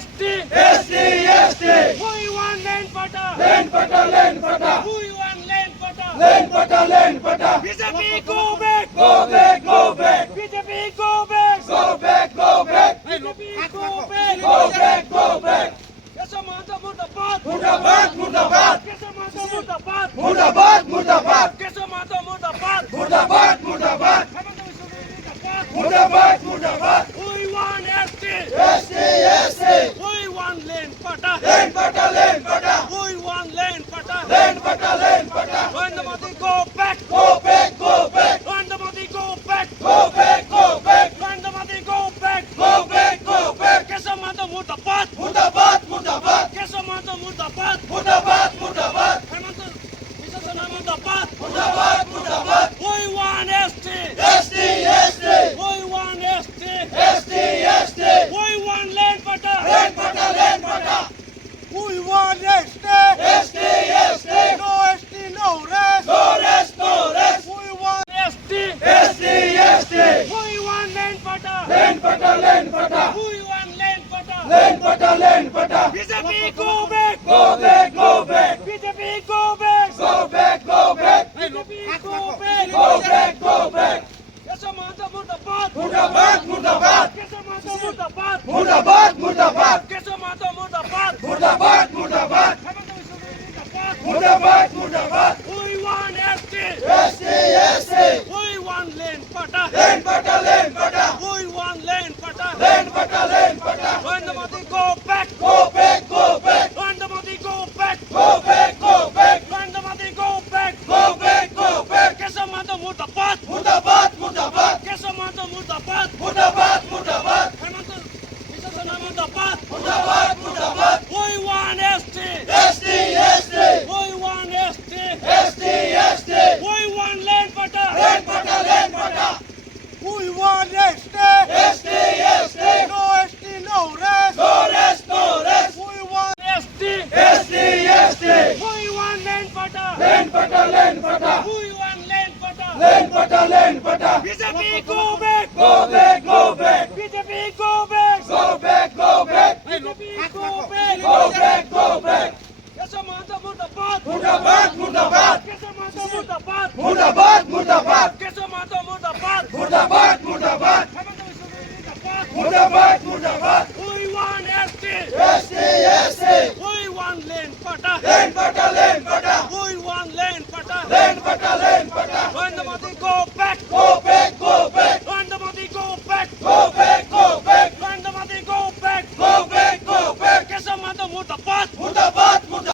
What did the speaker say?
ST, ST, ST. we want land pata. Land pata, land pata. We want land pata. Land pata, land pata. BJP go back. Go back, go back. BJP go back. Go back, go back. BJP go back. Go back, go back. Kesam Mata Murdabad. Murdabad, murdabad. Kesam Mata Murdabad. Murdabad, murdabad. Kesam Mata Murdabad. Murdabad, murdabad. Hemant Biswa Murdabad. Murdabad, murdabad. We want ST. ST, ST. We want land pata. Land pata, land pata. We want land pata. Land pata, land pata. Narendra Modi go back. Go back, go back. Narendra Modi go back. Go back, go back. Narendra Modi go back. Go back, go back. Kesam Mata Murdabad. Murdabad, murdabad. Kesam Mata Murdabad. Murdabad, murdabad. Hemant Biswa Murdabad. Murdabad, murdabad. We want ST. ST, ST. We want ST. ST, ST. We want land pata. Land pata, land pata. We want ST. ST, ST. No ST, no rest. No rest, no rest. We want ST. ST, ST. We want land pata. Land pata, land pata. We want land pata. Land pata, land pata. BJP go back. Go back, go back. BJP go back. Go back, go back. BJP go back. Go back, go back. Kesam Mata Murdabad. Murdabad, murdabad. Kesam Mata Murdabad. Murdabad, murdabad. Kesam Mata Murdabad. Murdabad, murdabad. Hemant Biswa Murdabad. Murdabad, murdabad. We want ST. ST, ST. We want land pata. Land pata, land pata. We want land pata. Land pata, land pata. Narendra Modi go back. Go back, go back. Narendra Modi go back. Go back, go back. Narendra Modi go back. Go back, go back. Kesam Mata Murdabad. Murdabad, murdabad. Kesam Mata Murdabad. Murdabad, murdabad. Hemant Biswa Murdabad. Murdabad, murdabad. We want ST. ST, ST. We want ST. ST, ST. We want land pata. Land pata, land pata. We want ST. ST, ST. No ST, no rest. No rest, no rest. We want ST. ST, ST. We want land pata. Land pata, land pata. We want land pata. Land pata, land pata. BJP go back. Go back, go back. BJP go back. Go back, go back. BJP go back. Go back, go back. Kesam Mata Murdabad. Murdabad, murdabad. Kesam Mata Murdabad. Murdabad, murdabad. Kesam Mata Murdabad. Murdabad, murdabad. Hemant Biswa Murdabad. Murdabad, murdabad. We want ST. ST, ST. We want land pata. Land pata, land pata. We want land pata. Land pata, land pata. Narendra Modi go back. Go back, go back. Narendra Modi go back. Go back, go back. Narendra Modi go back. Go back, go back. Kesam Mata Murdabad. Murdabad,